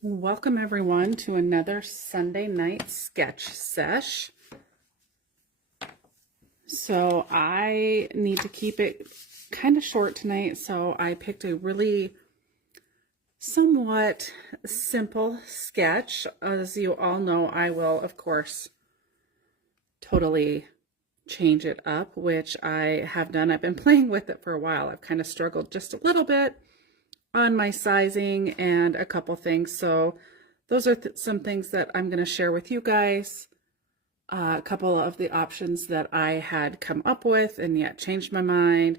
Welcome everyone to another Sunday night sketch sesh. So I need to keep it kind of short tonight, so I picked a really somewhat simple sketch. As you all know, I will of course totally change it up, which I have done. I've been playing with it for a while. I've kind of struggled just a little bit on my sizing and a couple things, so those are some things that I'm going to share with you guys. A couple of the options that I had come up with and yet changed my mind,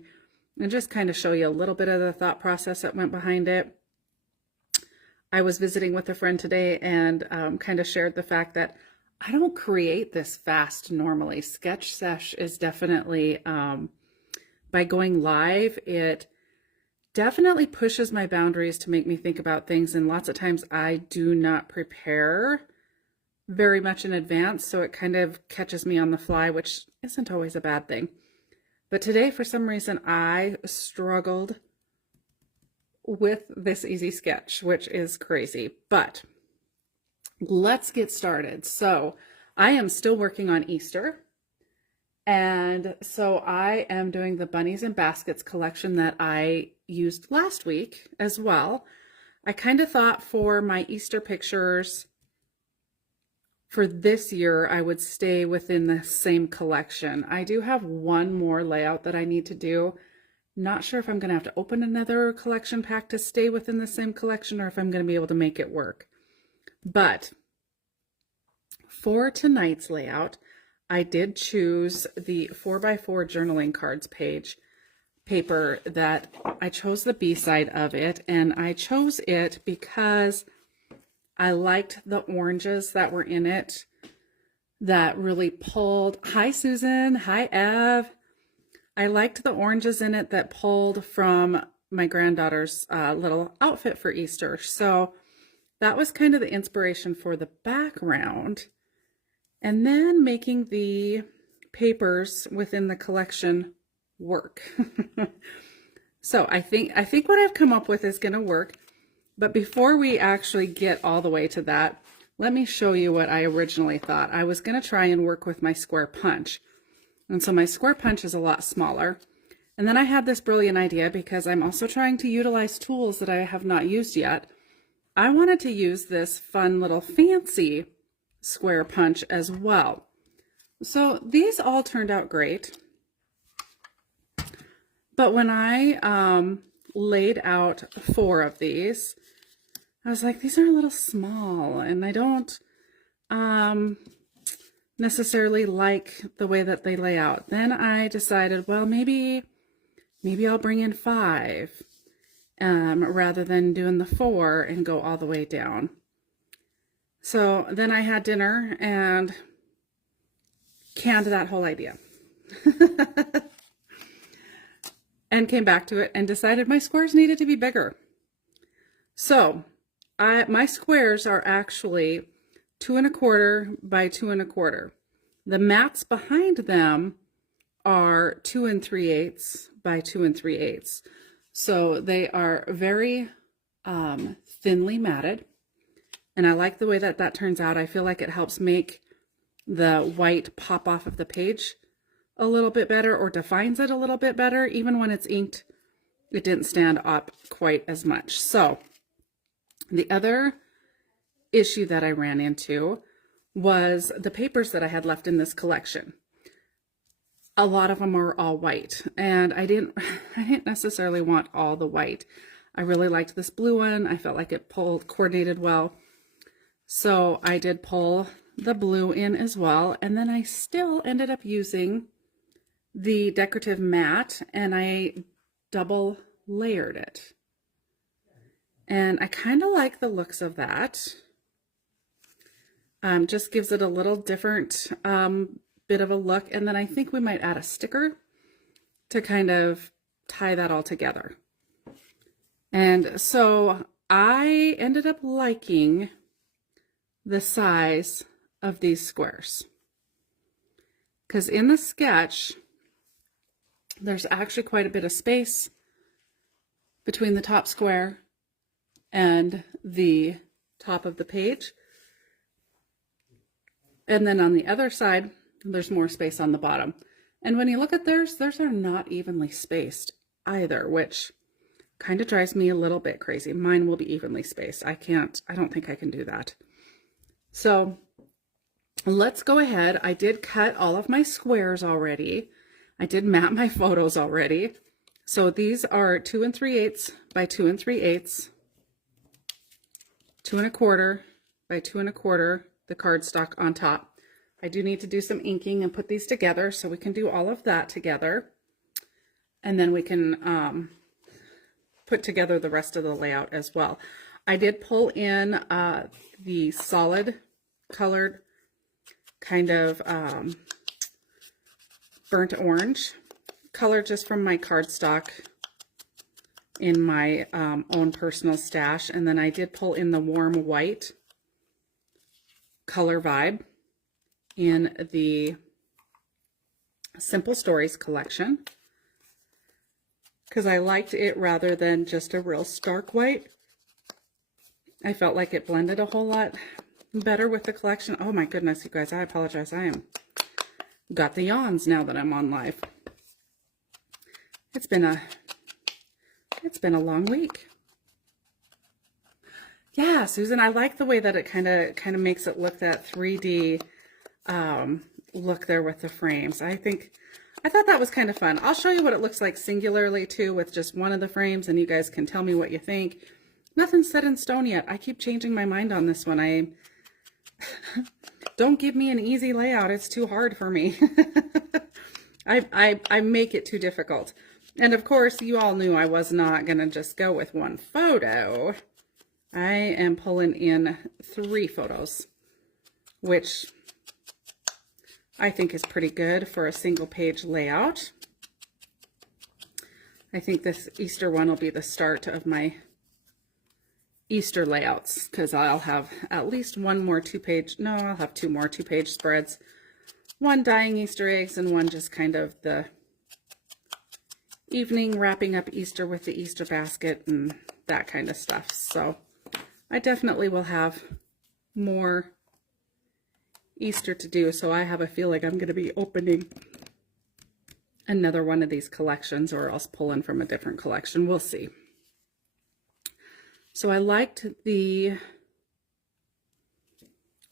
and just kind of show you a little bit of the thought process that went behind it. I was visiting with a friend today and kind of shared the fact that I don't create this fast normally. Sketch Sesh is definitely, by going live, it definitely pushes my boundaries to make me think about things, and lots of times I do not prepare very much in advance, so it kind of catches me on the fly, which isn't always a bad thing. But today, for some reason, I struggled with this easy sketch, which is crazy. But let's get started. So I am still working on Easter. And so I am doing the Bunnies and Baskets collection that I used last week as well. I kind of thought for my Easter pictures for this year, I would stay within the same collection. I do have one more layout that I need to do. Not sure if I'm going to have to open another collection pack to stay within the same collection or if I'm going to be able to make it work. But for tonight's layout, I did choose the 4x4 journaling cards paper that I chose the B side of it, and I chose it because I liked the oranges that were in it that really pulled. Hi Susan, hi Ev. I liked the oranges in it that pulled from my granddaughter's little outfit for Easter. So that was kind of the inspiration for the background. And then making the papers within the collection work. So I think what I've come up with is going to work. But before we actually get all the way to that, let me show you what I originally thought. I was going to try and work with my square punch. And so my square punch is a lot smaller. And then I had this brilliant idea, because I'm also trying to utilize tools that I have not used yet. I wanted to use this fun little fancy square punch as well. So these all turned out great. But when I laid out 4 of these, I was like, these are a little small, and I don't necessarily like the way that they lay out. Then I decided, well, maybe I'll bring in 5 rather than doing the 4 and go all the way down. So then I had dinner and canned that whole idea and came back to it and decided my squares needed to be bigger. So my squares are actually 2 1/4 by 2 1/4. The mats behind them are 2 3/8 by 2 3/8. So they are very thinly matted. And I like the way that that turns out. I feel like it helps make the white pop off of the page a little bit better, or defines it a little bit better. Even when it's inked, it didn't stand up quite as much. So the other issue that I ran into was the papers that I had left in this collection. A lot of them are all white, and I didn't necessarily want all the white. I really liked this blue one. I felt like it coordinated well. So I did pull the blue in as well, and then I still ended up using the decorative matte, and I double layered it. And I kind of like the looks of that. Just gives it a little different bit of a look, and then I think we might add a sticker to kind of tie that all together. And so I ended up liking the size of these squares, because in the sketch there's actually quite a bit of space between the top square and the top of the page. And then on the other side, there's more space on the bottom. And when you look at theirs are not evenly spaced either, which kind of drives me a little bit crazy. Mine will be evenly spaced. I don't think I can do that. So let's go ahead. I did cut all of my squares already. I did map my photos already. So these are 2 3/8 by 2 3/8, 2 1/4 by 2 1/4, the cardstock on top. I do need to do some inking and put these together, so we can do all of that together. And then we can put together the rest of the layout as well. I did pull in the solid colored kind of burnt orange color just from my cardstock in my own personal stash. And then I did pull in the warm white color vibe in the Simple Stories collection, because I liked it rather than just a real stark white. I felt like it blended a whole lot better with the collection. Oh my goodness, you guys, I apologize. Got the yawns now that I'm on live. It's been a long week. Yeah, Susan, I like the way that it kind of makes it look that 3D look there with the frames. I thought that was kind of fun. I'll show you what it looks like singularly too with just one of the frames, and you guys can tell me what you think. Nothing's set in stone yet. I keep changing my mind on this one. Don't give me an easy layout. It's too hard for me. I make it too difficult. And of course, you all knew I was not going to just go with one photo. I am pulling in 3 photos, which I think is pretty good for a single page layout. I think this Easter one will be the start of my Easter layouts, because I'll have at least one more 2-page, no, I'll have 2 more 2-page spreads. One dyeing Easter eggs and one just kind of the evening wrapping up Easter with the Easter basket and that kind of stuff. So I definitely will have more Easter to do, so I have a feel like I'm going to be opening another one of these collections, or else pulling from a different collection. We'll see. So I liked the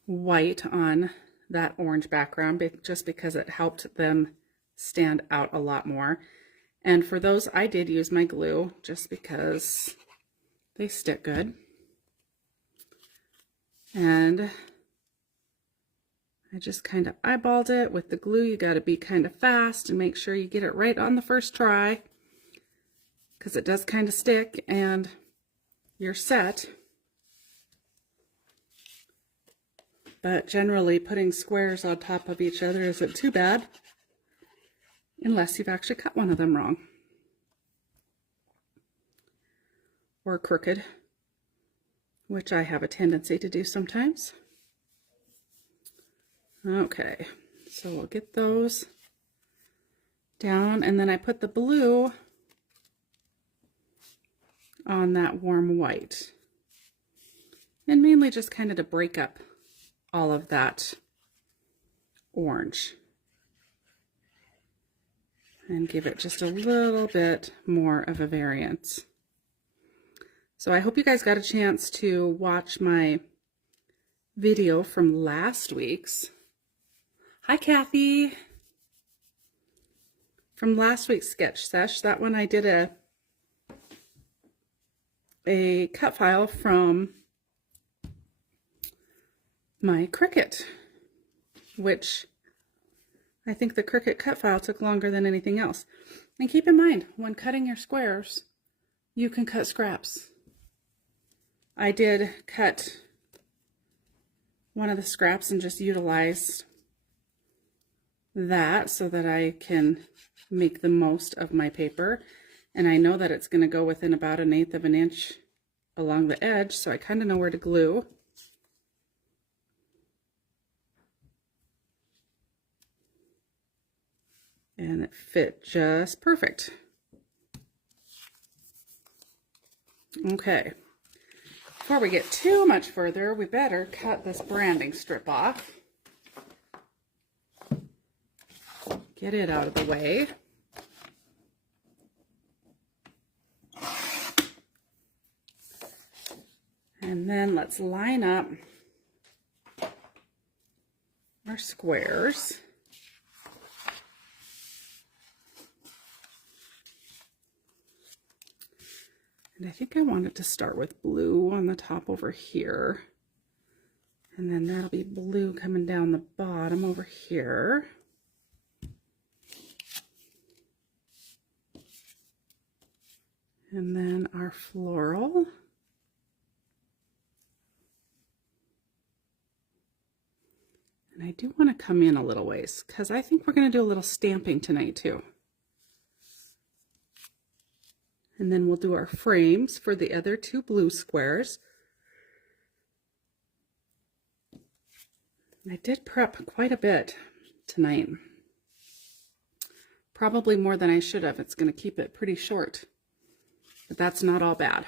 white on that orange background just because it helped them stand out a lot more. And for those, I did use my glue just because they stick good. And I just kind of eyeballed it with the glue. You got to be kind of fast and make sure you get it right on the first try, because it does kind of stick, and you're set. But generally putting squares on top of each other isn't too bad, unless you've actually cut one of them wrong or crooked, which I have a tendency to do sometimes. Okay, so we'll get those down, and then I put the blue on that warm white, and mainly just kind of to break up all of that orange and give it just a little bit more of a variance. So I hope you guys got a chance to watch my video from last week's. Hi, Kathy. From last week's sketch sesh. That one I did a cut file from my Cricut, which I think the Cricut cut file took longer than anything else. And keep in mind, when cutting your squares, you can cut scraps. I did cut one of the scraps and just utilized that so that I can make the most of my paper. And I know that it's going to go within about 1/8 of an inch along the edge, so I kind of know where to glue. And it fit just perfect. Okay. Before we get too much further, we better cut this branding strip off. Get it out of the way. And then let's line up our squares. And I think I wanted to start with blue on the top over here. And then that'll be blue coming down the bottom over here. And then our floral. And I do want to come in a little ways because I think we're going to do a little stamping tonight too. And then we'll do our frames for the other two blue squares. I did prep quite a bit tonight. Probably more than I should have. It's going to keep it pretty short, but that's not all bad.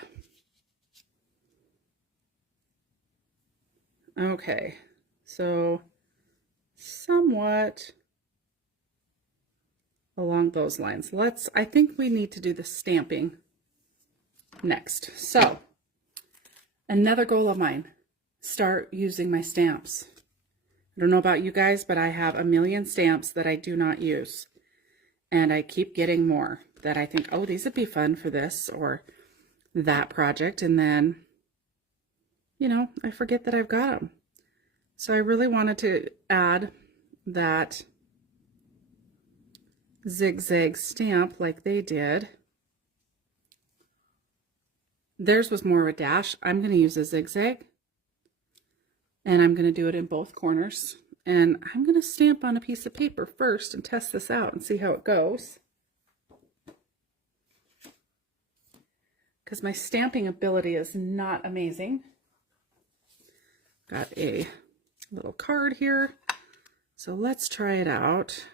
Okay, so somewhat along those lines. I think we need to do the stamping next. So another goal of mine, start using my stamps. I don't know about you guys, but I have a million stamps that I do not use. And I keep getting more that I think, oh, these would be fun for this or that project. And then, you know, I forget that I've got them. So I really wanted to add that zigzag stamp like they did. Theirs was more of a dash. I'm going to use a zigzag. And I'm going to do it in both corners. And I'm going to stamp on a piece of paper first and test this out and see how it goes. Because my stamping ability is not amazing. Got a little card here. So let's try it out.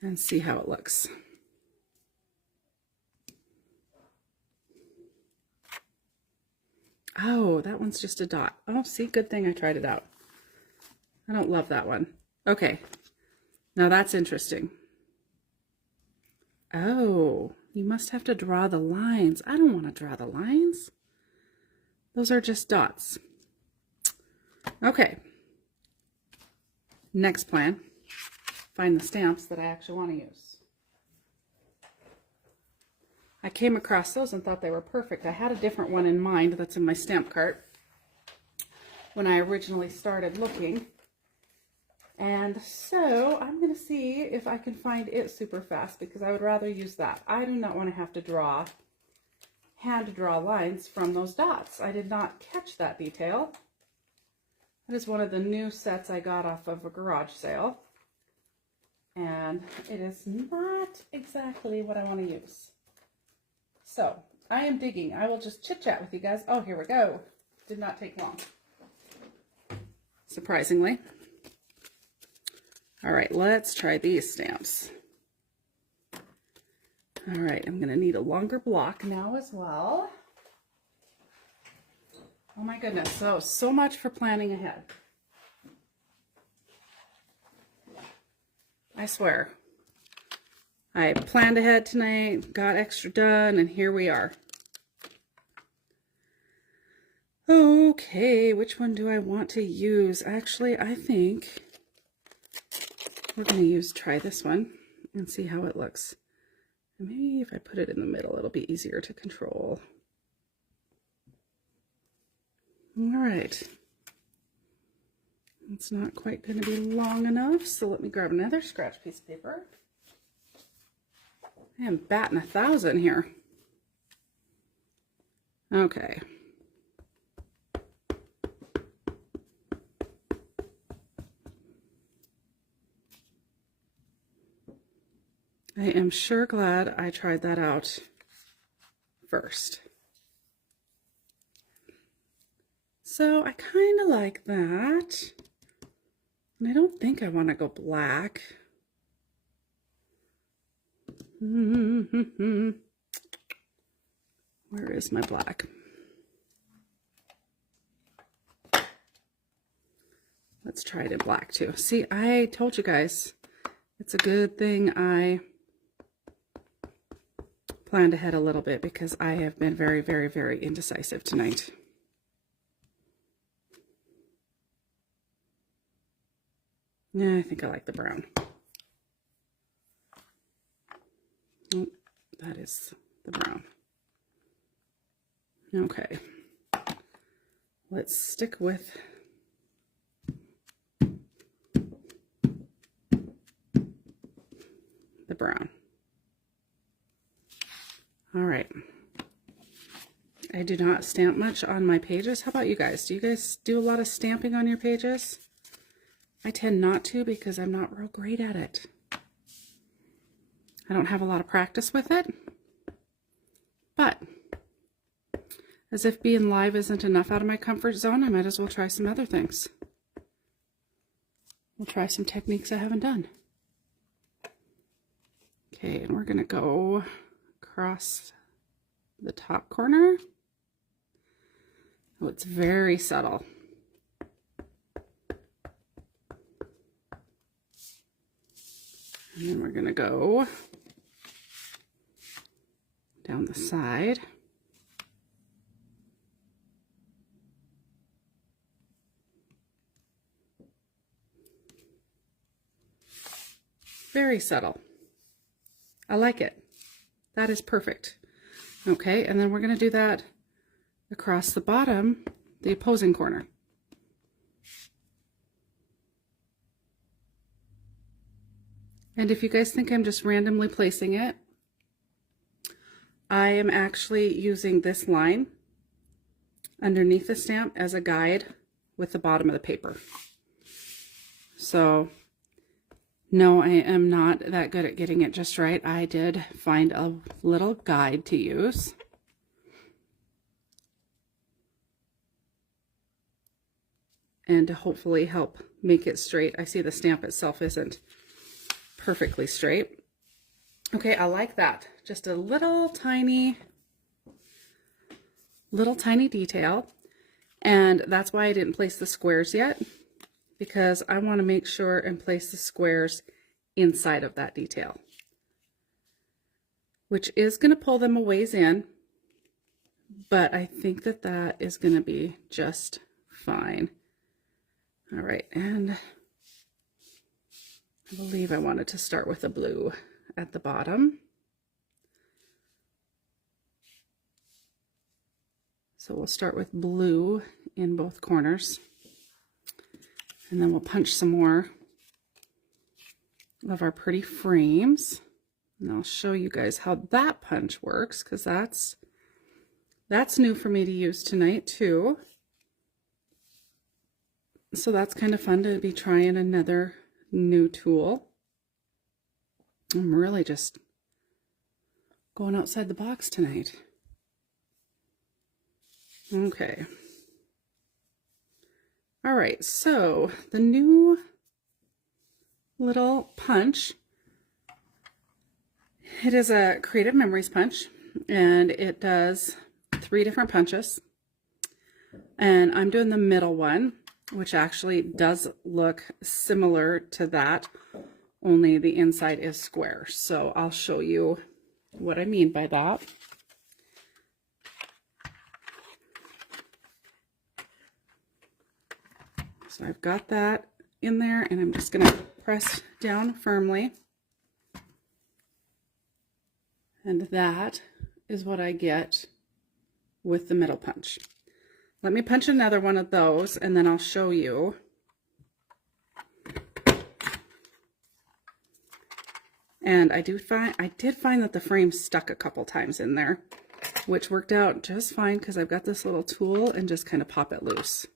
And see how it looks. Oh, that one's just a dot. Oh, see, good thing I tried it out. I don't love that one. Okay, now that's interesting. Oh, you must have to draw the lines. I don't want to draw the lines. Those are just dots. Okay, next plan. Find the stamps that I actually want to use. I came across those and thought they were perfect. I had a different one in mind that's in my stamp cart when I originally started looking. And so I'm going to see if I can find it super fast because I would rather use that. I do not want to have to hand draw lines from those dots. I did not catch that detail. That is one of the new sets I got off of a garage sale. And it is not exactly what I want to use. So I am digging. I will just chit chat with you guys. Oh, here we go. Did not take long. Surprisingly. All right, let's try these stamps. All right, I'm going to need a longer block now as well. Oh my goodness. So much for planning ahead. I swear. I planned ahead tonight, got extra done, and here we are. Okay, which one do I want to use? Actually, I think we're going to try this one and see how it looks. And maybe if I put it in the middle, it'll be easier to control. All right. It's not quite going to be long enough, so let me grab another scratch piece of paper. I am batting 1,000 here. Okay. I am sure glad I tried that out first. So I kind of like that. And I don't think I want to go black. Where is my black? Let's try it in black too. See, I told you guys, it's a good thing I planned ahead a little bit because I have been very, very, very indecisive tonight. Yeah, I think I like the brown. Oh, that is the brown. Okay. Let's stick with the brown. All right. I do not stamp much on my pages. How about you guys? Do you guys do a lot of stamping on your pages? I tend not to because I'm not real great at it. I don't have a lot of practice with it. But as if being live isn't enough out of my comfort zone, I might as well try some other things. We'll try some techniques I haven't done. Okay, and we're going to go across the top corner. Oh, it's very subtle. And then we're going to go down the side. Very subtle. I like it. That is perfect. Okay, and then we're going to do that across the bottom, the opposing corner. And if you guys think I'm just randomly placing it, I am actually using this line underneath the stamp as a guide with the bottom of the paper. So no, I am not that good at getting it just right. I did find a little guide to use. And to hopefully help make it straight. I see the stamp itself isn't perfectly straight. Okay, I like that. Just a little tiny detail. And that's why I didn't place the squares yet, because I want to make sure and place the squares inside of that detail, which is going to pull them a ways in, but I think that that is going to be just fine. All right, and I believe I wanted to start with a blue at the bottom. So we'll start with blue in both corners, and then we'll punch some more of our pretty frames. And I'll show you guys how that punch works, because that's new for me to use tonight too. So that's kind of fun to be trying another new tool. I'm really just going outside the box tonight. Okay. All right, so the new little punch, it is a Creative Memories punch, and it does 3 different punches. And I'm doing the middle one, which actually does look similar to that, only the inside is square. So I'll show you what I mean by that. So I've got that in there, and I'm just going to press down firmly. And that is what I get with the middle punch. Let me punch another one of those, and then I'll show you. And I did find that the frame stuck a couple times in there, which worked out just fine because I've got this little tool and just kind of pop it loose.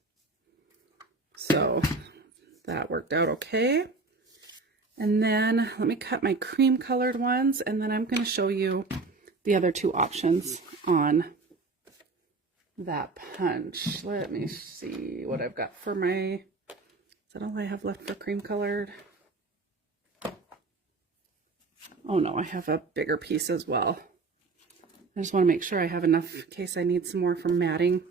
So that worked out okay. And then let me cut my cream colored ones, and then I'm going to show you the other 2 options on that punch. Let me see what I've got for my, is that all I have left for cream colored? Oh no, I have a bigger piece as well. I just want to make sure I have enough in case I need some more for matting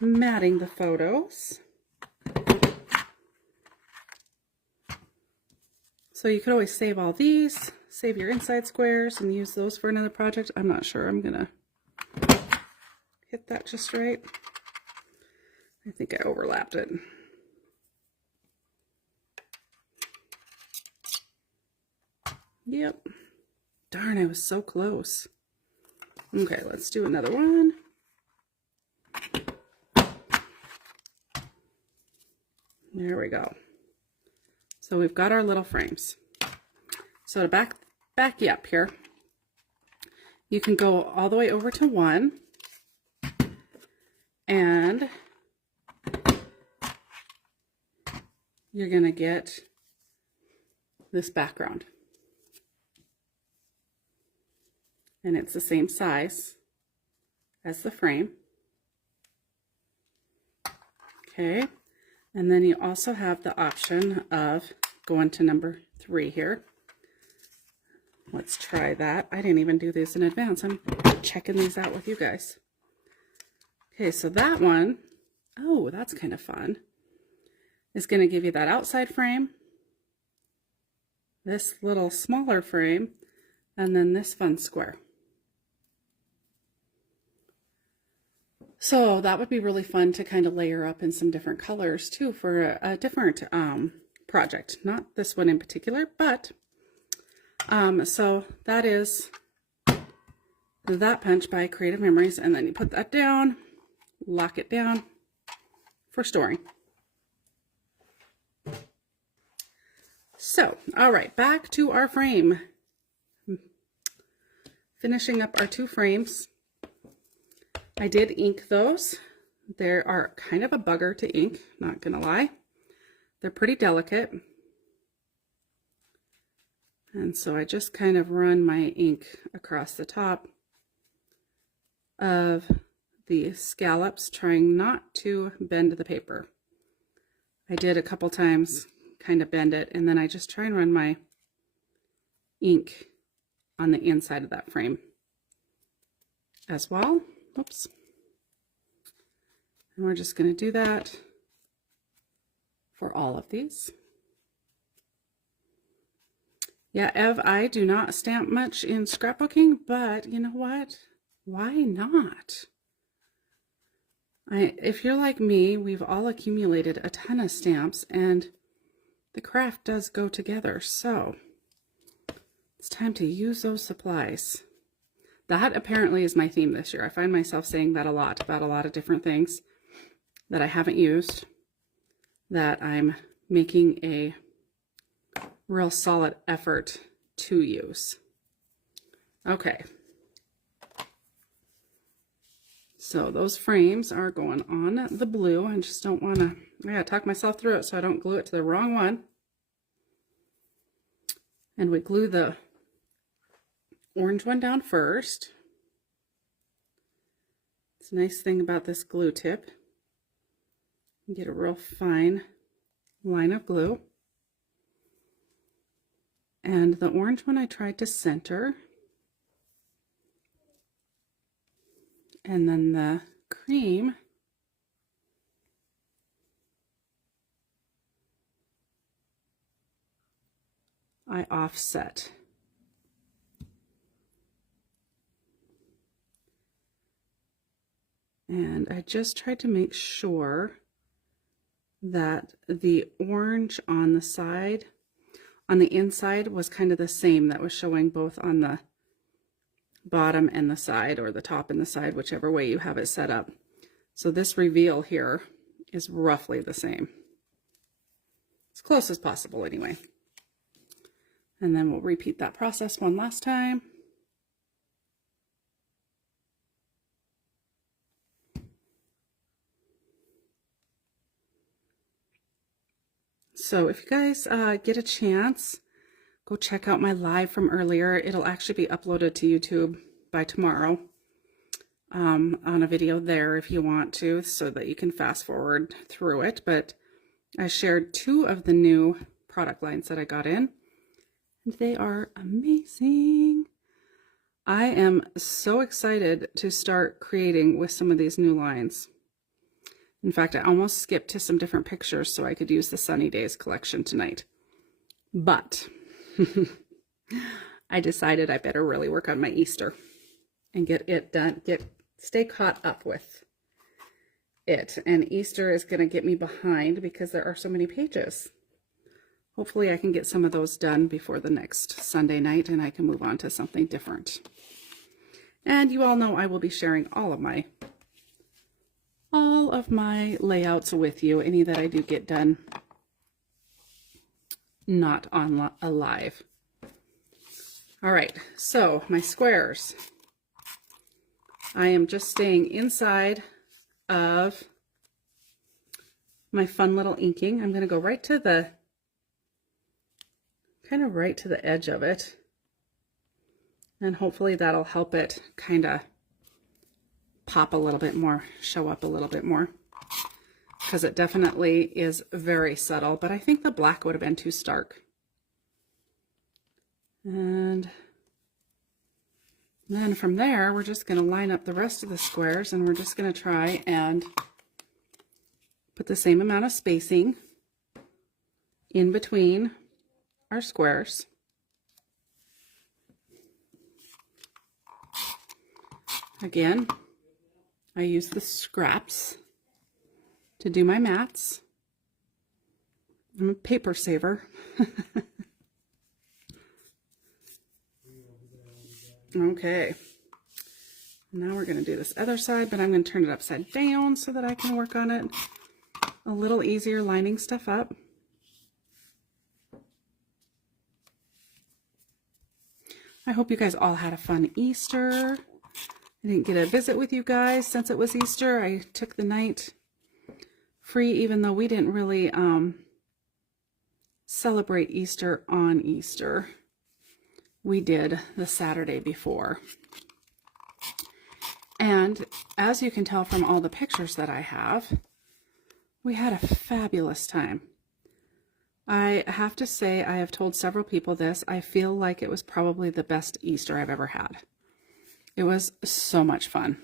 the photos. So you could always save all these, save your inside squares and use those for another project. I'm not sure I'm gonna hit that just right. I think I overlapped it. Yep. Darn, I was so close. Okay, let's do another one. There we go. So we've got our little frames. So to back you up here, you can go all the way over to 1 and you're going to get this background. And it's the same size as the frame. Okay, and then you also have the option of going to number 3 here. Let's try that. I didn't even do these in advance. I'm checking these out with you guys. Okay, so that one, oh, that's kind of fun, is going to give you that outside frame, this little smaller frame, and then this fun square. So that would be really fun to kind of layer up in some different colors too for a different project. Not this one in particular, but so that is that punch by Creative Memories, and then you put that down, lock it down for storing. So, all right, back to our frame. Finishing up our 2 frames. I did ink those. They are kind of a bugger to ink, not gonna lie. They're pretty delicate. And so I just kind of run my ink across the top of the scallops, trying not to bend the paper. I did a couple times kind of bend it, and then I just try and run my ink on the inside of that frame as well. Oops. And we're just going to do that for all of these. Yeah, Ev, I do not stamp much in scrapbooking, but you know what? Why not? If you're like me, we've all accumulated a ton of stamps, and the craft does go together, so it's time to use those supplies. That apparently is my theme this year. I find myself saying that a lot about a lot of different things that I haven't used, that I'm making a real solid effort to use. Okay. So those frames are going on the blue. I just don't want to, I gotta talk myself through it so I don't glue it to the wrong one. And we glue the orange one down first. It's a nice thing about this glue tip. You get a real fine line of glue. And the orange one I tried to center. And then the cream, I offset. And I just tried to make sure that the orange on the side, on the inside, was kind of the same that was showing both on the bottom and the side, or the top and the side, whichever way you have it set up. So this reveal here is roughly the same. As close as possible anyway. And then we'll repeat that process one last time. So if you guys get a chance, go check out my live from earlier. It'll actually be uploaded to YouTube by tomorrow on a video there if you want to, so that you can fast forward through it. But I shared 2 of the new product lines that I got in, And they are amazing. I am so excited to start creating with some of these new lines. In fact, I almost skipped to some different pictures so I could use the Sunny Days collection tonight. But I decided I better really work on my Easter and get it done, stay caught up with it. And Easter is going to get me behind because there are so many pages. Hopefully I can get some of those done before the next Sunday night and I can move on to something different. And you all know I will be sharing all of my layouts with you, any that I do get done not on live. All right, so my squares. I am just staying inside of my fun little inking. I'm going to go right to the, kind of right to the edge of it. And hopefully that'll help it kind of pop a little bit more, show up a little bit more. Because it definitely is very subtle, but I think the black would have been too stark. And then from there, we're just going to line up the rest of the squares, and we're just going to try and put the same amount of spacing in between our squares. Again, I use the scraps to do my mats. I'm a paper saver. Okay, now we're going to do this other side, but I'm going to turn it upside down so that I can work on it a little easier, lining stuff up. I hope you guys all had a fun Easter. I didn't get a visit with you guys since it was Easter. I took the night free, even though we didn't really celebrate Easter on Easter. We did the Saturday before. And as you can tell from all the pictures that I have, we had a fabulous time. I have to say, I have told several people this, I feel like it was probably the best Easter I've ever had. It was so much fun.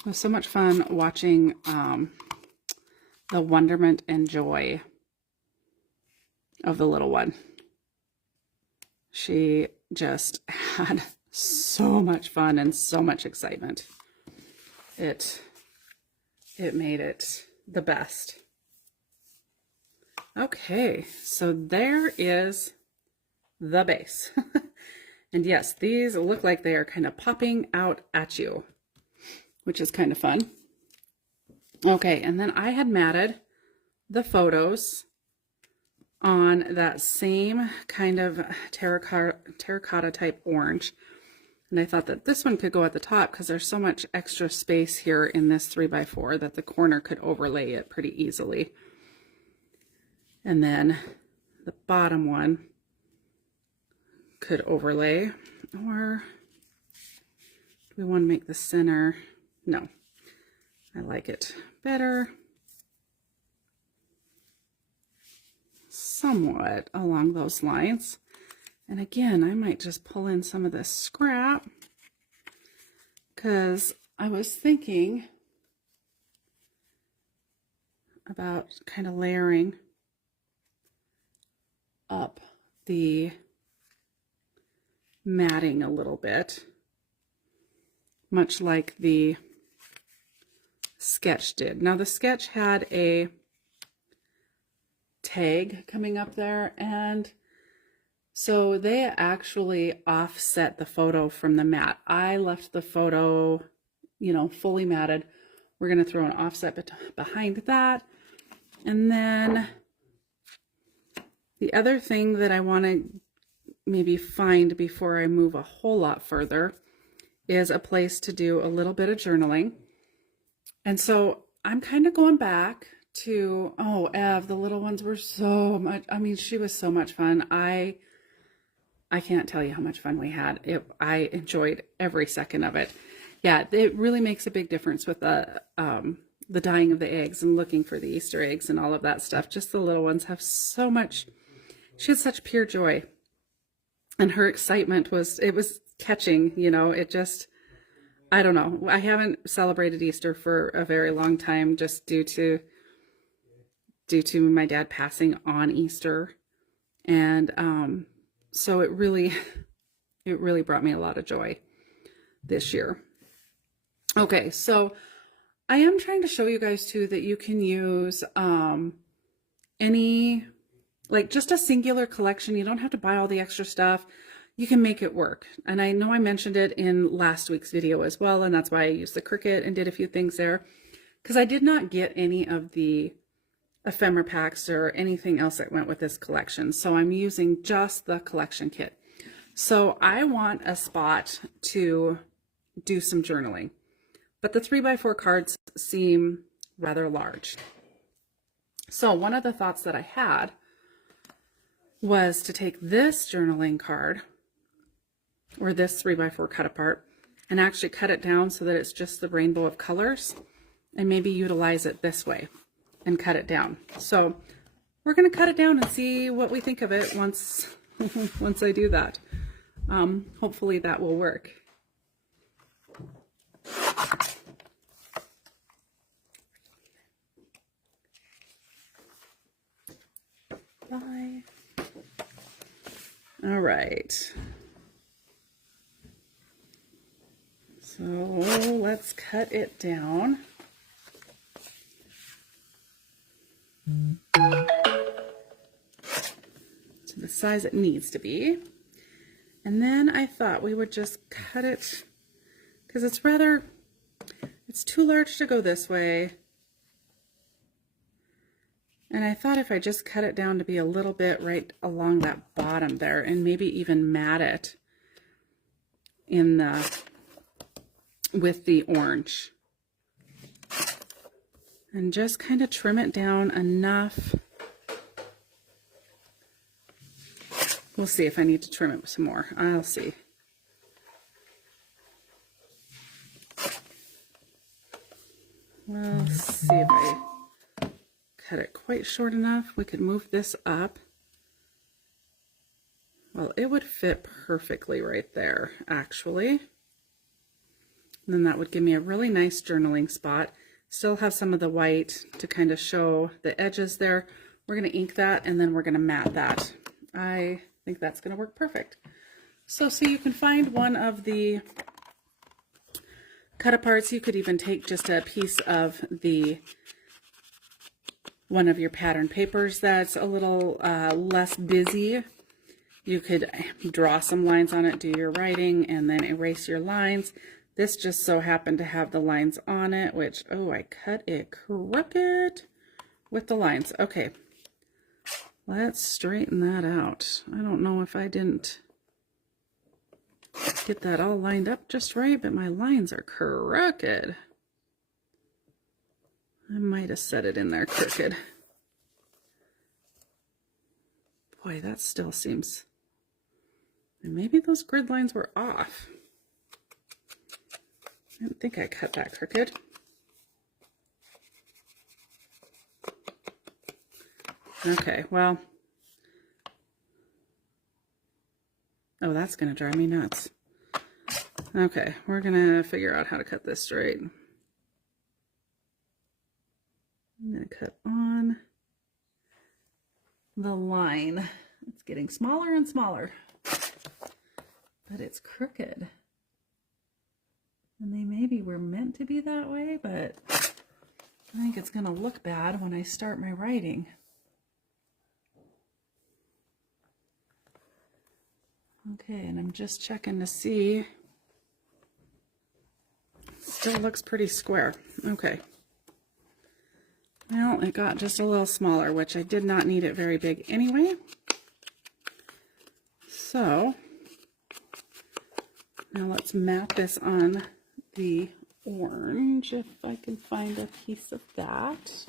It was so much fun watching the wonderment and joy of the little one. She just had so much fun and so much excitement. It made it the best. Okay, so there is the base. And yes, these look like they are kind of popping out at you, which is kind of fun. Okay, and then I had matted the photos on that same kind of terracotta type orange. And I thought that this one could go at the top because there's so much extra space here in this 3x4 that the corner could overlay it pretty easily. And then the bottom one could overlay, or do we want to make the center? No, I like it better somewhat along those lines. And again, I might just pull in some of this scrap because I was thinking about kind of layering up the matting a little bit, much like the sketch did. Now the sketch had a tag coming up there, and so they actually offset the photo from the mat. I left the photo, you know, fully matted. We're going to throw an offset behind that. And then the other thing that I want to maybe find before I move a whole lot further is a place to do a little bit of journaling. And so I'm kind of going back to, oh, Ev, the little ones were so much, I mean, she was so much fun. I can't tell you how much fun we had. I enjoyed every second of it. Yeah, it really makes a big difference with the dyeing of the eggs and looking for the Easter eggs and all of that stuff. Just the little ones have so much she had such pure joy, and her excitement was, it was catching, you know, it just, I don't know. I haven't celebrated Easter for a very long time, just due to my dad passing on Easter. And so it really brought me a lot of joy this year. Okay, so I am trying to show you guys too that you can use any, like just a singular collection. You don't have to buy all the extra stuff. You can make it work. And I know I mentioned it in last week's video as well, and that's why I used the Cricut and did a few things there, because I did not get any of the ephemera packs or anything else that went with this collection. So I'm using just the collection kit. So I want a spot to do some journaling, but the 3x4 cards seem rather large. So one of the thoughts that I had was to take this journaling card, or this 3x4 cut apart, and actually cut it down so that it's just the rainbow of colors, and maybe utilize it this way and cut it down. So we're going to cut it down and see what we think of it once once I do that. Hopefully that will work. Bye. All right. So let's cut it down. To the size it needs to be. And then I thought we would just cut it, because it's too large to go this way. And I thought if I just cut it down to be a little bit right along that bottom there, and maybe even mat it in with the orange. And just kind of trim it down enough. We'll see if I need to trim it some more. I'll see. We'll see if I cut it quite short enough. We could move this up. Well, it would fit perfectly right there, actually. And then that would give me a really nice journaling spot. Still have some of the white to kind of show the edges there. We're going to ink that, and then we're going to mat that. I think that's going to work perfect. So you can find one of the cut aparts. You could even take just a piece of one of your pattern papers that's a little less busy. You could draw some lines on it, do your writing, and then erase your lines. This just so happened to have the lines on it, which, oh, I cut it crooked with the lines. Okay, let's straighten that out. I don't know if I didn't get that all lined up just right, but my lines are crooked. I might have set it in there crooked. Boy, that still seems... And maybe those grid lines were off. I don't think I cut that crooked. Okay, well. Oh, that's going to drive me nuts. Okay, we're going to figure out how to cut this straight. I'm going to cut on the line. It's getting smaller and smaller, but it's crooked. And they maybe were meant to be that way, but I think it's going to look bad when I start my writing. Okay, and I'm just checking to see. Still looks pretty square. Okay. Well, it got just a little smaller, which I did not need it very big anyway. So, now let's map this on the orange, if I can find a piece of that.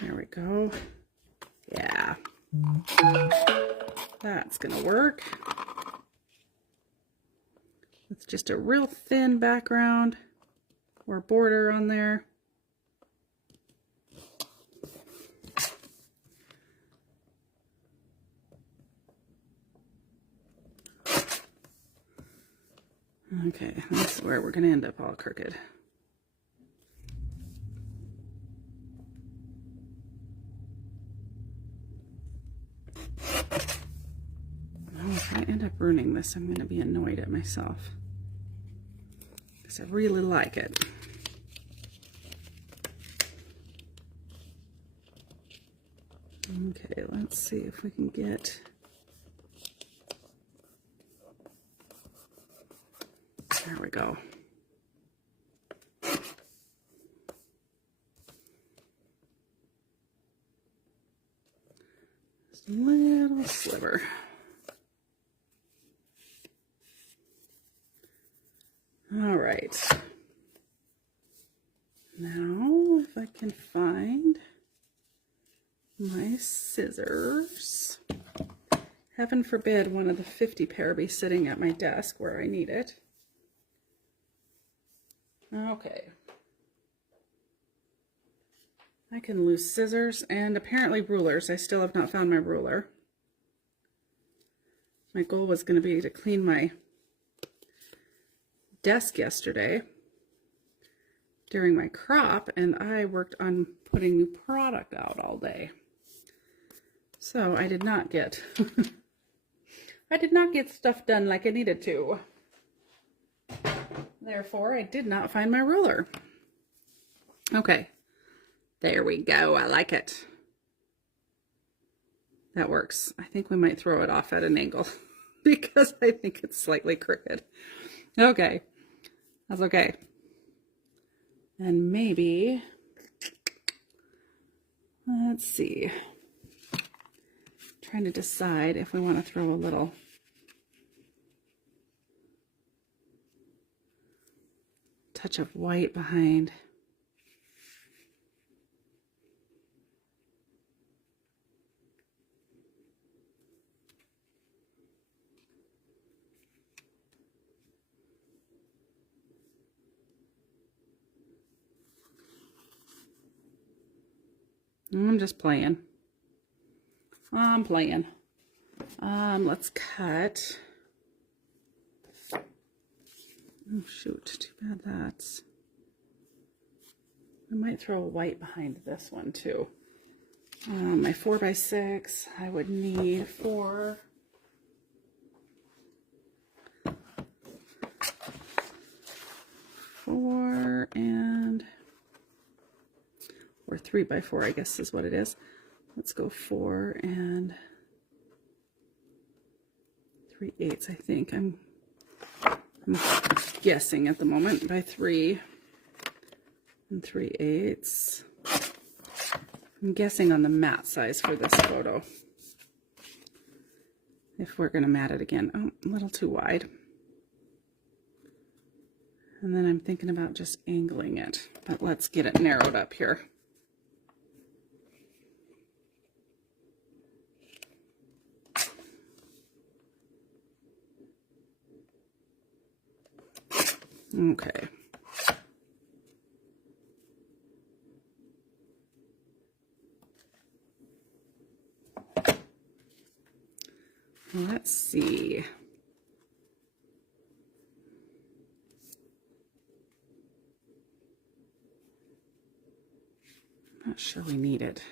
There we go. Yeah. That's gonna work. With just a real thin background or border on there. Okay, that's where we're going to end up all crooked. Oh, if I end up ruining this, I'm going to be annoyed at myself. Because I really like it. Okay, let's see if we can get... There we go. Just a little sliver. All right. Now, if I can find my scissors. Heaven forbid one of the 50 pair be sitting at my desk where I need it. Okay. I can lose scissors and apparently rulers. I still have not found my ruler. My goal was going to be to clean my desk yesterday during my crop, and I worked on putting new product out all day. So I did not get I did not get stuff done like I needed to. Therefore, I did not find my ruler. Okay. There we go. I like it. That works. I think we might throw it off at an angle because I think it's slightly crooked. Okay. That's okay. And maybe, let's see. Trying to decide if we want to throw a little touch of white behind. I'm just playing. I'm playing. Let's cut. Oh shoot, too bad that's. I might throw a white behind this one too. My 4x6, I would need 4. Or 3x4, I guess is what it is. Let's go 4 3/8, I think. I'm guessing at the moment by 3 3/8. I'm guessing on the mat size for this photo. If we're going to mat it again. Oh, a little too wide. And then I'm thinking about just angling it. But let's get it narrowed up here. Okay. Let's see. I'm not sure we need it.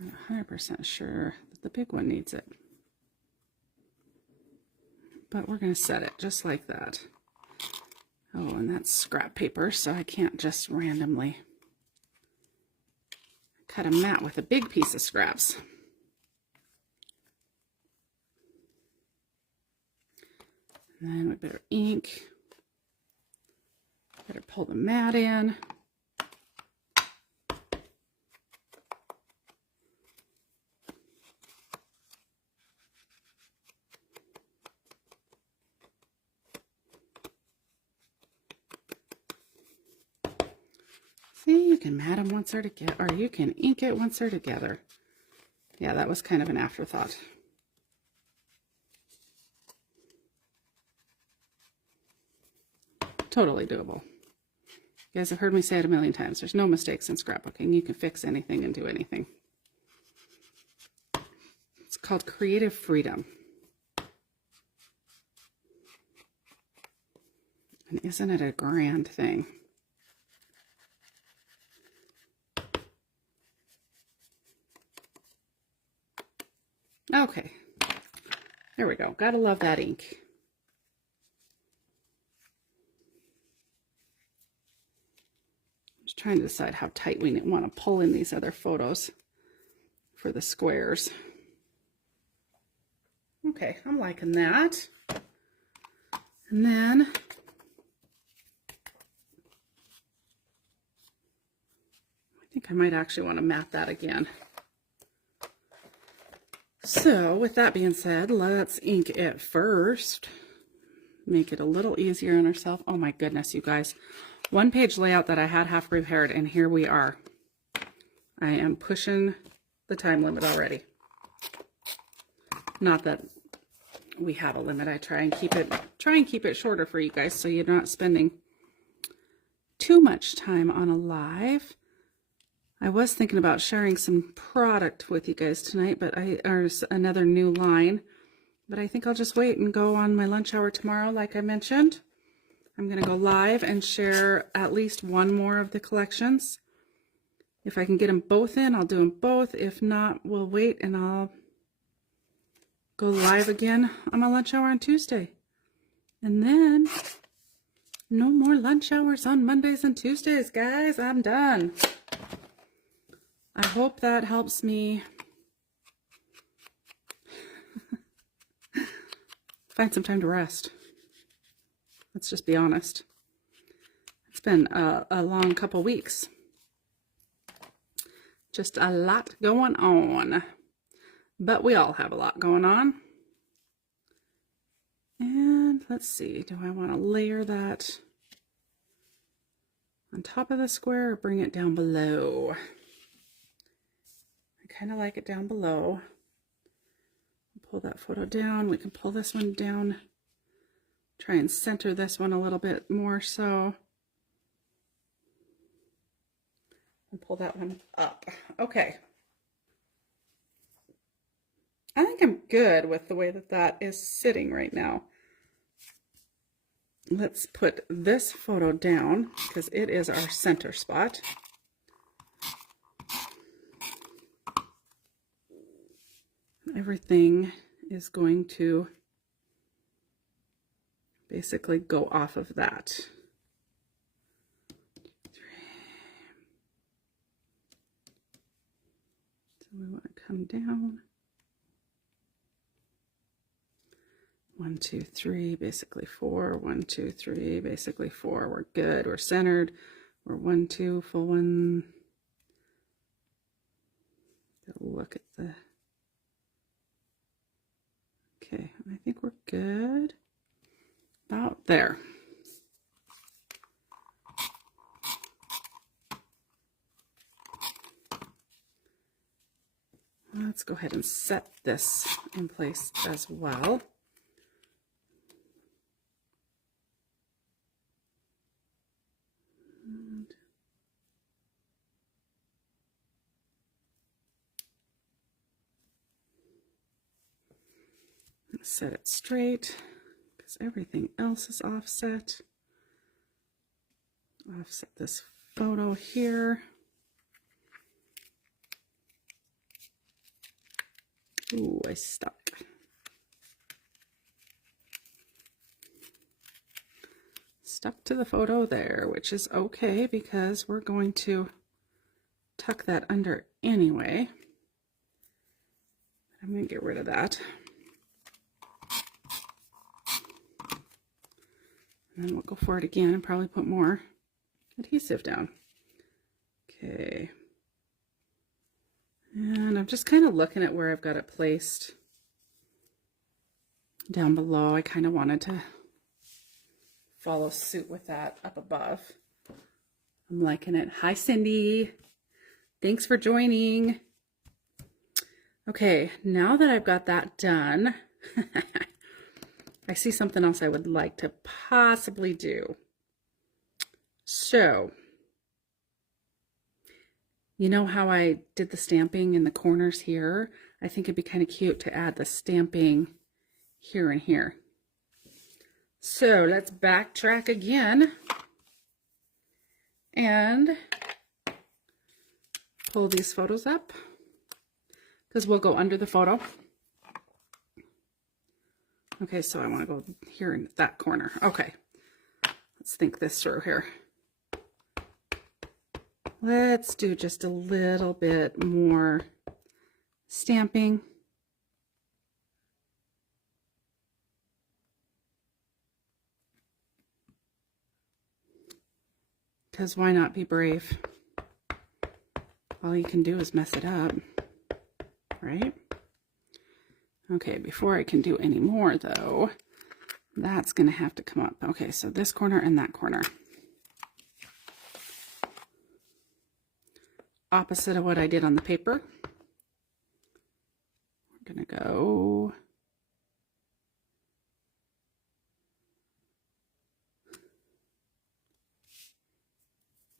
I'm not 100% sure that the big one needs it. But we're going to set it just like that. Oh, and that's scrap paper, so I can't just randomly cut a mat with a big piece of scraps. And then we better ink. Better pull the mat in. See, you can mat them once they're together, or you can ink it once they're together. Yeah, that was kind of an afterthought. Totally doable. You guys have heard me say it a million times. There's no mistakes in scrapbooking. You can fix anything and do anything. called Creative Freedom. And isn't it a grand thing? Okay, there we go. Gotta love that ink. Just trying to decide how tight we want to pull in these other photos for the squares. Okay, I'm liking that. And then I think I might actually want to mat that again. So with that being said, let's ink it first. Make it a little easier on ourselves. Oh my goodness, you guys. One page layout that I had half prepared, and here we are. I am pushing the time limit already. Not that we have a limit. I try and keep it shorter for you guys so you're not spending too much time on a live. I was thinking about sharing some product with you guys tonight, but there's another new line. But I think I'll just wait and go on my lunch hour tomorrow, like I mentioned. I'm going to go live and share at least one more of the collections. If I can get them both in, I'll do them both. If not, we'll wait and I'll go live again on my lunch hour on Tuesday. And then, no more lunch hours on Mondays and Tuesdays, guys. I'm done. I hope that helps me find some time to rest. Let's just be honest. It's been a long couple weeks. Just a lot going on. But we all have a lot going on. And let's see, do I want to layer that on top of the square or bring it down below? Kind of like it down below. Pull that photo down. We can pull this one down. Try and center this one a little bit more so. And pull that one up. Okay. I think I'm good with the way that that is sitting right now. Let's put this photo down because it is our center spot. Everything is going to basically go off of that. 3. So we want to come down. 1, 2, 3, basically 4. 1, 2, 3, basically 4. We're good. We're centered. We're 1, 2, full 1. Look at the. Okay, I think we're good. About there. Let's go ahead and set this in place as well. Set it straight because everything else is offset. Offset this photo here. Ooh, I stuck. Stuck to the photo there, which is okay because we're going to tuck that under anyway. I'm going to get rid of that. And then we'll go for it again and probably put more adhesive down. Okay. And I'm just kind of looking at where I've got it placed down below. I kind of wanted to follow suit with that up above. I'm liking it. Hi, Cindy. Thanks for joining. Okay, now that I've got that done, I see something else I would like to possibly do. So, You know how I did the stamping in the corners here? I think it'd be kind of cute to add the stamping here and here. So let's backtrack again and pull these photos up because we'll go under the photo. Okay, so I want to go here in that corner. Okay, let's think this through here. Let's do just a little bit more stamping. Because why not be brave? All you can do is mess it up, right? Okay, before I can do any more though, that's gonna have to come up. Okay, so this corner and that corner. Opposite of what I did on the paper. We're gonna go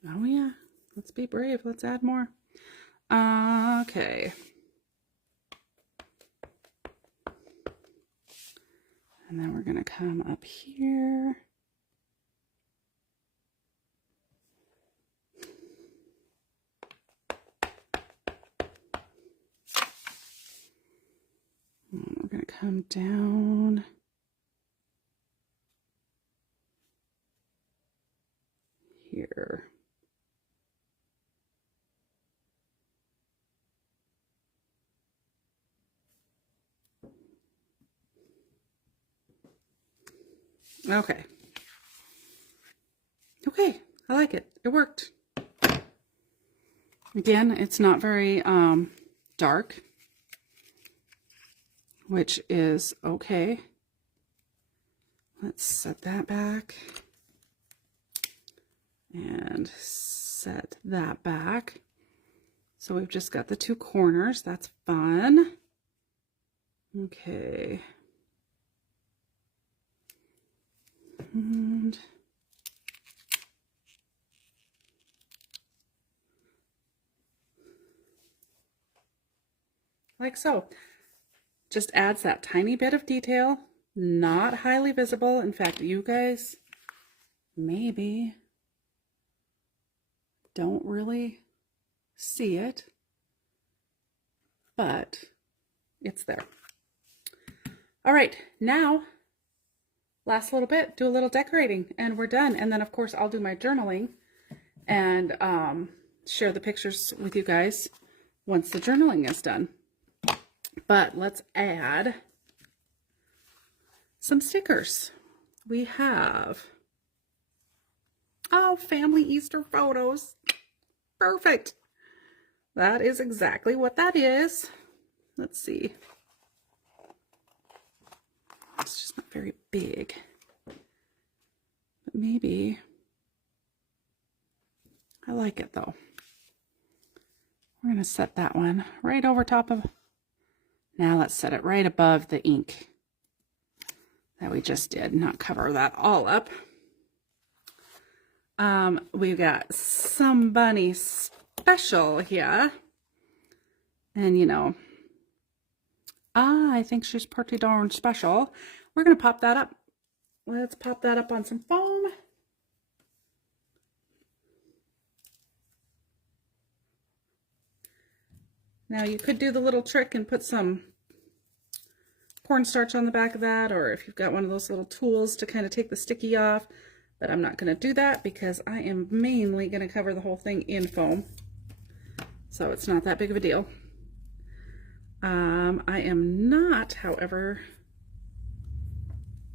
oh yeah, let's be brave. Let's add more. Okay. And then we're gonna come up here. And we're gonna come down here. Okay. Okay, I like it. It worked. Again, it's not very dark, which is okay. Let's set that back and set that back. So we've just got the two corners. That's fun. Okay. And like so. Just adds that tiny bit of detail, not highly visible. In fact, you guys maybe don't really see it, but it's there. All right, now last little bit, do a little decorating and we're done. And then of course I'll do my journaling and share the pictures with you guys once the journaling is done. But let's add some stickers. We have, oh, family Easter photos. Perfect. That is exactly what that is. Let's see. It's just not very big. But maybe. I like it though. We're going to set that one right over top of. Now let's set it right above the ink that we just did, not cover that all up. We've got some bunny special here. And you know, I think she's pretty darn special. We're going to pop that up. Let's pop that up on some foam. Now you could do the little trick and put some cornstarch on the back of that, or if you've got one of those little tools to kind of take the sticky off, but I'm not going to do that because I am mainly going to cover the whole thing in foam. So it's not that big of a deal. I am not, however,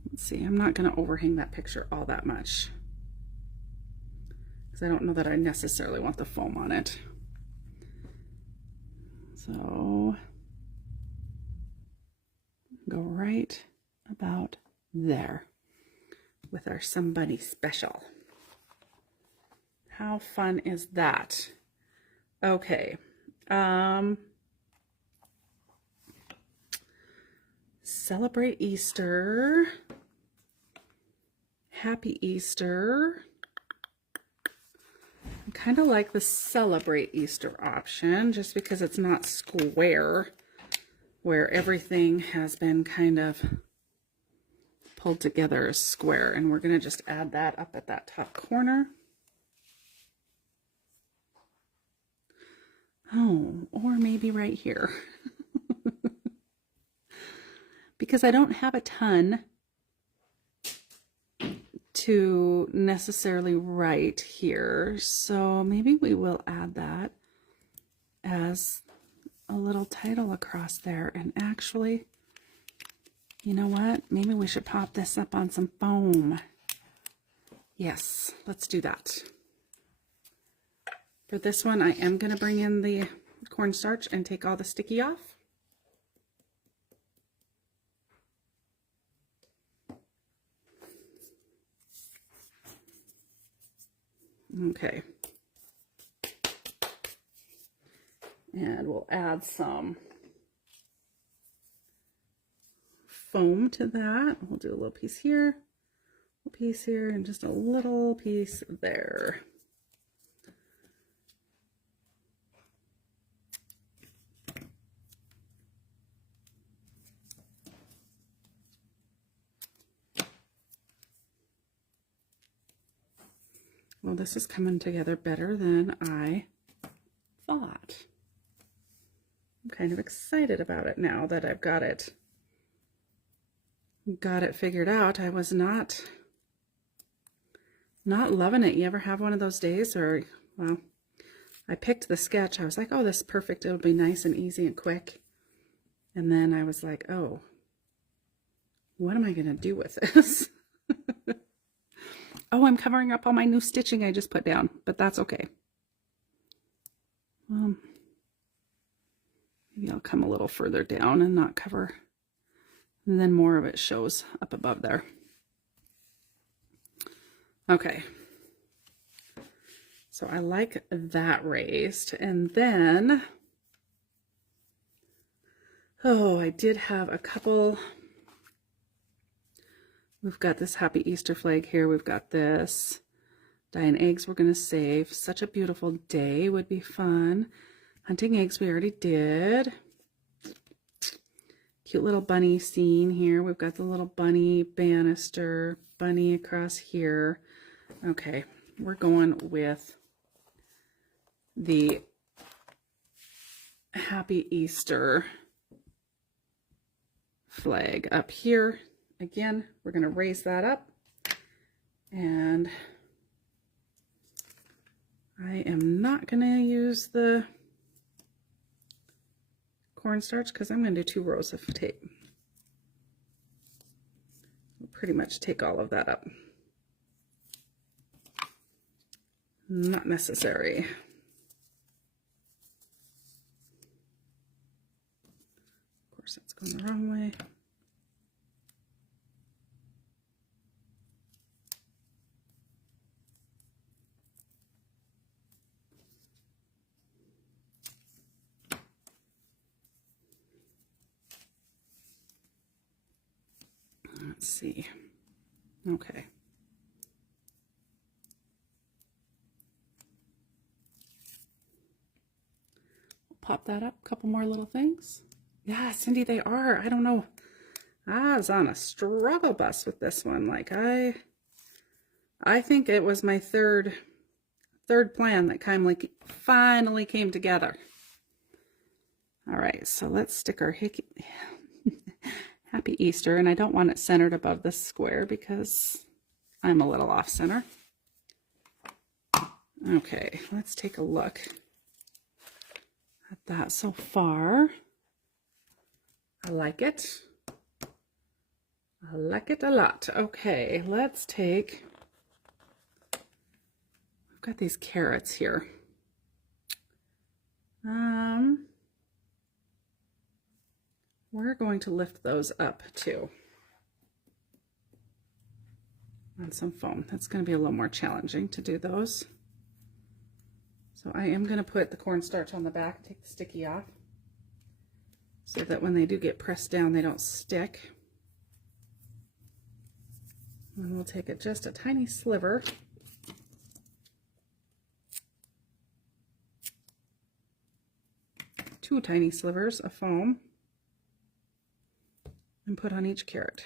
let's see, I'm not going to overhang that picture all that much because I don't know that I necessarily want the foam on it. So go right about there with our somebody special. How fun is that? Okay. Celebrate Easter. Happy Easter. kind of like the Celebrate Easter option, just because it's not square, where everything has been kind of pulled together as square. And we're going to just add that up at that top corner. Oh, or maybe right here. Because I don't have a ton to necessarily write here, so maybe we will add that as a little title across there. And actually, you know what? Maybe we should pop this up on some foam. Yes, let's do that. For this one, I am going to bring in the cornstarch and take all the sticky off. Okay. And we'll add some foam to that. We'll do a little piece here, and just a little piece there. Well, this is coming together better than I thought. I'm kind of excited about it now that I've got it figured out. I was not loving it. You ever have one of those days, or, well, I picked the sketch. I was like, oh, this is perfect. It'll be nice and easy and quick. And then I was like, oh, what am I going to do with this? Oh, I'm covering up all my new stitching I just put down, but that's okay. Maybe I'll come a little further down and not cover, and then more of it shows up above there. Okay. So I like that raised. And then, oh, I did have a couple. We've got this Happy Easter flag here. We've got this. Dying eggs we're going to save. Such a beautiful day would be fun. Hunting eggs we already did. Cute little bunny scene here. We've got the little bunny banister, bunny across here. Okay, we're going with the Happy Easter flag up here. Again, we're going to raise that up, and I am not going to use the cornstarch because I'm going to do 2 rows of tape. We'll pretty much take all of that up. Not necessary. Of course, that's going the wrong way. Let's see. Okay. Pop that up, a couple more little things. Yeah, Cindy, they are. I don't know. I was on a struggle bus with this one. Like I think it was my third plan that finally came together. All right, so let's stick our Happy Easter, and I don't want it centered above this square because I'm a little off center. Okay, let's take a look at that so far. I like it. I like it a lot. Okay, let's take, I've got these carrots here. We're going to lift those up too on some foam. That's going to be a little more challenging to do those. So I am going to put the cornstarch on the back, take the sticky off, so that when they do get pressed down, they don't stick. And we'll take just a tiny sliver 2 tiny slivers of foam and put on each carrot.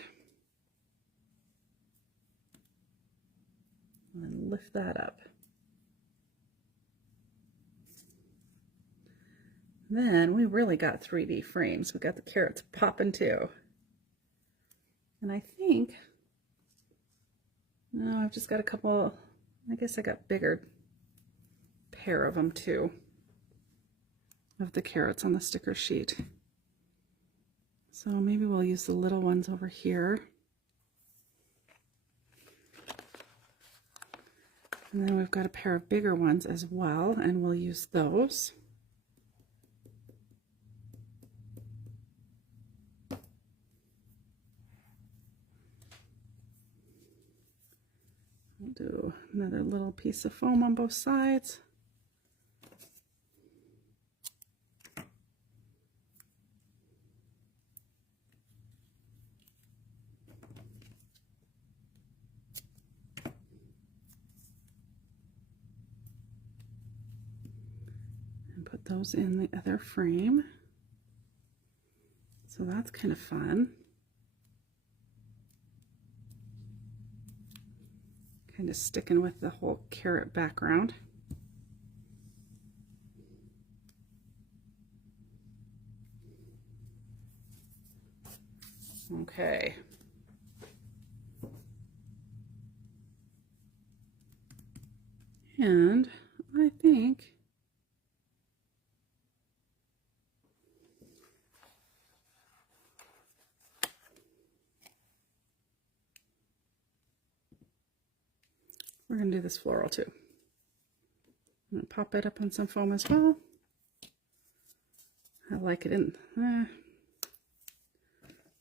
And lift that up. Then we really got 3D frames. We got the carrots popping too. And I think, no, I've just got a couple, I guess I got bigger pair of them too, of the carrots on the sticker sheet. So maybe we'll use the little ones over here. And then we've got a pair of bigger ones as well, and we'll use those. We'll do another little piece of foam on both sides. And put those in the other frame. So that's kind of fun. Kind of sticking with the whole carrot background. Okay. And I think we're going to do this floral too. I'm going to pop it up on some foam as well. I like it in,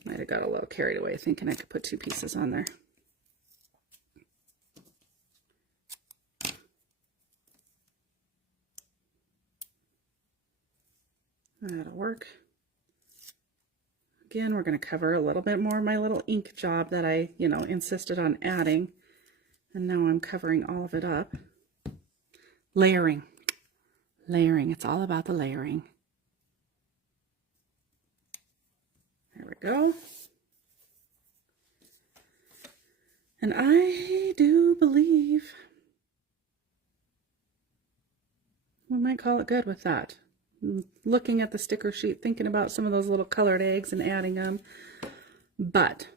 might have got a little carried away thinking I could put 2 pieces on there. That'll work. Again, we're going to cover a little bit more of my little ink job that I, insisted on adding. And now I'm covering all of it up. Layering. Layering. It's all about the layering. There we go. And I do believe we might call it good with that. Looking at the sticker sheet, thinking about some of those little colored eggs and adding them. But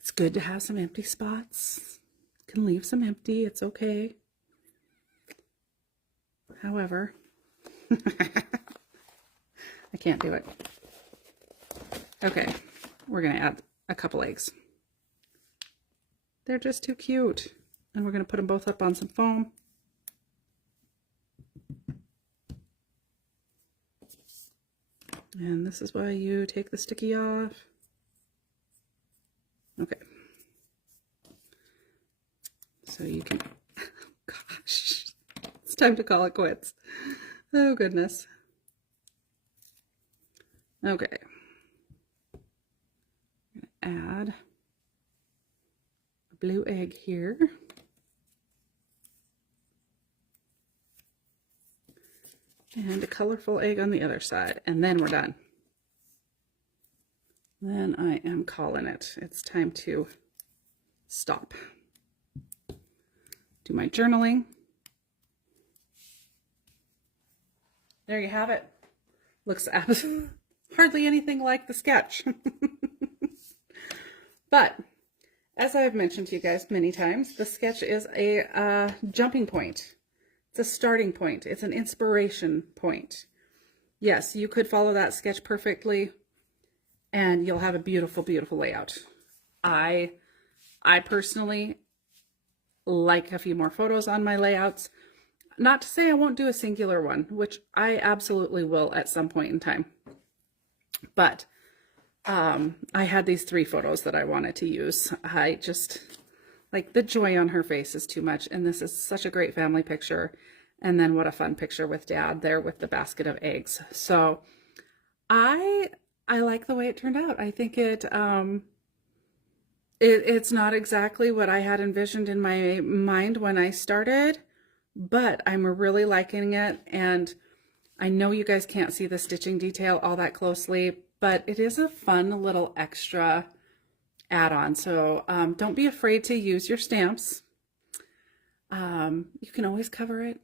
it's good to have some empty spots. Can leave some empty, it's okay. However, I can't do it. Okay, we're gonna add a couple eggs. They're just too cute. And we're gonna put them both up on some foam. And this is why you take the sticky off. Okay. So you can, oh gosh, it's time to call it quits. Oh goodness. Okay. I'm gonna add a blue egg here. And a colorful egg on the other side, and then we're done. Then I am calling it. It's time to stop. Do my journaling. There you have it. Looks hardly anything like the sketch. But as I've mentioned to you guys many times, the sketch is a jumping point. It's a starting point. It's an inspiration point. Yes, you could follow that sketch perfectly and you'll have a beautiful, beautiful layout. I personally like a few more photos on my layouts. Not to say I won't do a singular one, which I absolutely will at some point in time. But I had these 3 photos that I wanted to use. I just, like, the joy on her face is too much. And this is such a great family picture. And then what a fun picture with Dad there with the basket of eggs. So I like the way it turned out. I think it's not exactly what I had envisioned in my mind when I started, but I'm really liking it. And I know you guys can't see the stitching detail all that closely, but it is a fun little extra add-on. So don't be afraid to use your stamps. You can always cover it.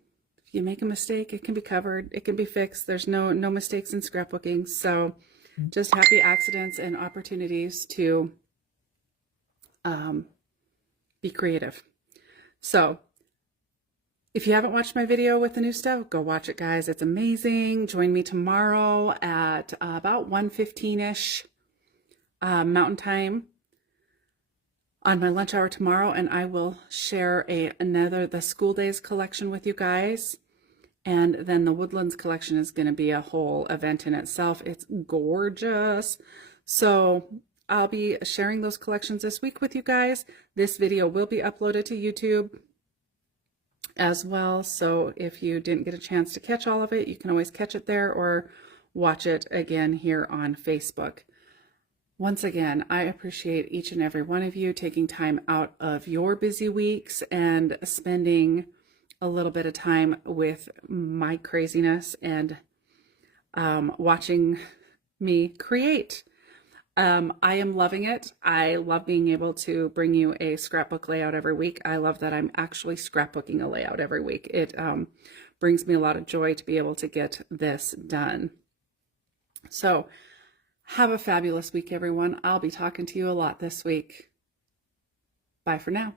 If you make a mistake, it can be covered. It can be fixed. There's no mistakes in scrapbooking. So just happy accidents and opportunities to be creative. So if you haven't watched my video with the new stuff, go watch it, guys. It's amazing. Join me tomorrow at about 1:15-ish Mountain Time on my lunch hour tomorrow, and I will share the School Days collection with you guys. And then the Woodlands collection is going to be a whole event in itself. It's gorgeous. So I'll be sharing those collections this week with you guys. This video will be uploaded to YouTube as well. So if you didn't get a chance to catch all of it, you can always catch it there or watch it again here on Facebook. Once again, I appreciate each and every one of you taking time out of your busy weeks and spending a little bit of time with my craziness and watching me create. I am loving it. I love being able to bring you a scrapbook layout every week. I love that I'm actually scrapbooking a layout every week. It brings me a lot of joy to be able to get this done. So have a fabulous week, everyone. I'll be talking to you a lot this week. Bye for now.